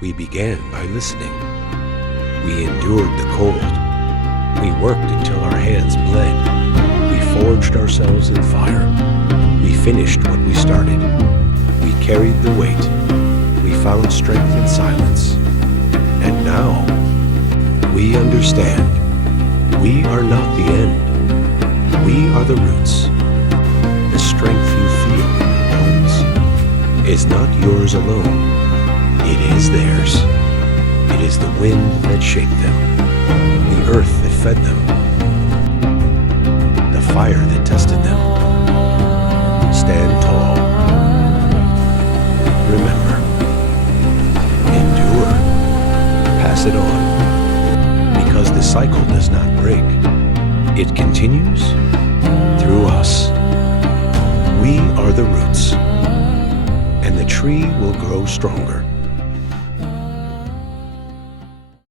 We began by listening. We endured the cold. We worked until our hands bled. We forged ourselves in fire. We finished what we started. We carried the weight. We found strength in silence. And now, we understand. We are not the end. We are the roots. The strength you feel in your bones is not yours alone. It is theirs. It is the wind that shaped them, the earth that fed them, the fire that tested them. Stand tall. Remember. Endure. Pass it on. Because the cycle does not break. It continues through us. We are the roots, and the tree will grow stronger.